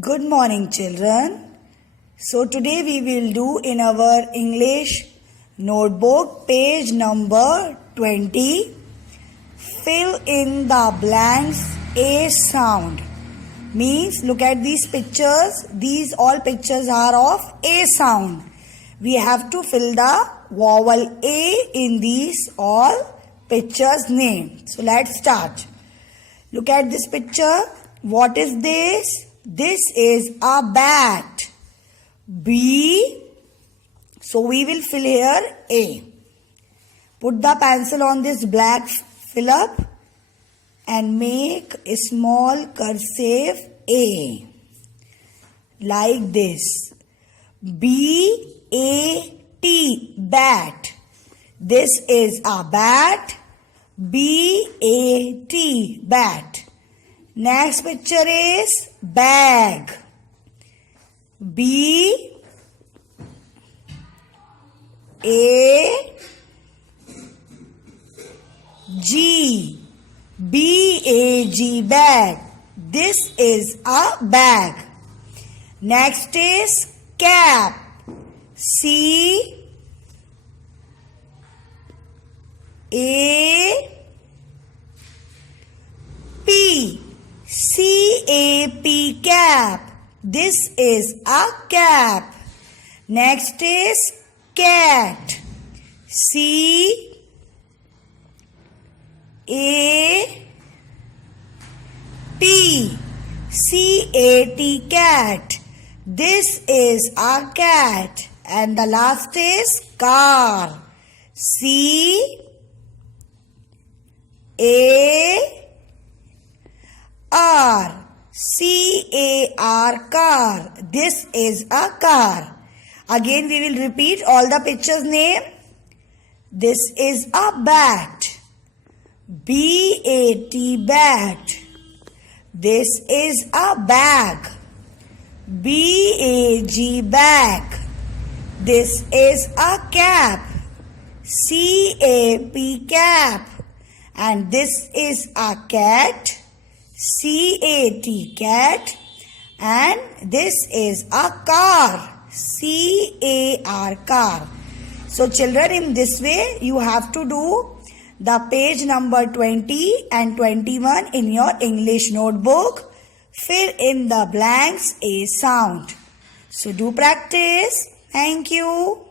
Good morning, children. So today we will do in our English notebook page number 20. Fill in the blanks A sound. Means look at these pictures. These all pictures are of A sound. We have to fill the vowel A in these all pictures name. So let's start. Look at this picture. What is this? This is a bat. B. So we will fill here A. Put the pencil on this black fill up and make a small cursive A. Like this. B-A-T. Bat. This is a bat. B-A-T. Bat. Next picture is bag. B A G. B-A-G. Bag. This is a bag. Next is cap. C A P. C-A-P. Cap. This is a cap. Next is cat. C-A-T. C-A-T. Cat. This is a cat. And the last is car. C-A-R. C-A-R. Car. This is a car. Again we will repeat all the pictures name. This is a bat. B-A-T. Bat. This is a bag. B-A-G. Bag. This is a cap. C-A-P. Cap. And this is a cat. C-A-T. Cat. And this is a car. C-A-R. Car. So children, in this way you have to do the page number 20 and 21 in your English notebook. Fill in the blanks A sound. So do practice. Thank you.